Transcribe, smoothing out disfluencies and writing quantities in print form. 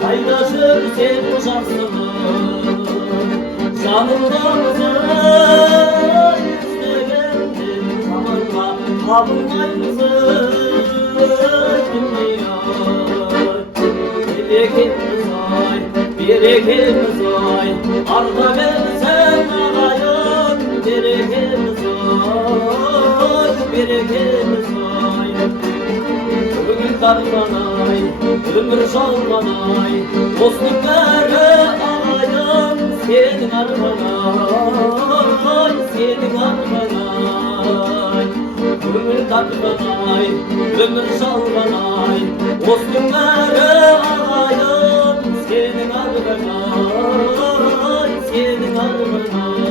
Қайда жүрсең жақсылық жанымдамсың іздегенде заманға табылмаймысың берекеміз-ай берекеміз-ай арта берсең ағайын берекеміз-ай берекеміз-ай көңіл дарман-ай өмір жалған-ай осының бәрі ағайын сенің арман-ай сенің арман-ай көңіл дарман-ай өмір жалған-ай осының бәрі ағайын сенің арман-ай сенің арман-ай